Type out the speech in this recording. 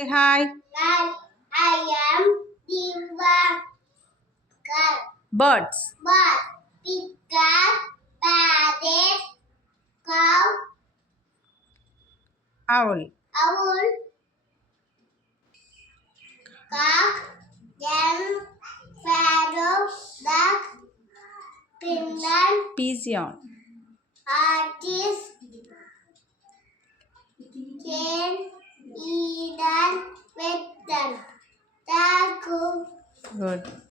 Say hi. I am Divakar. Birds. But peacock, parrot, cow, Owl. owl, cock, hen, sparrow, duck, pigeon, Pigeon. artist, jane, eden, western, taku, Good.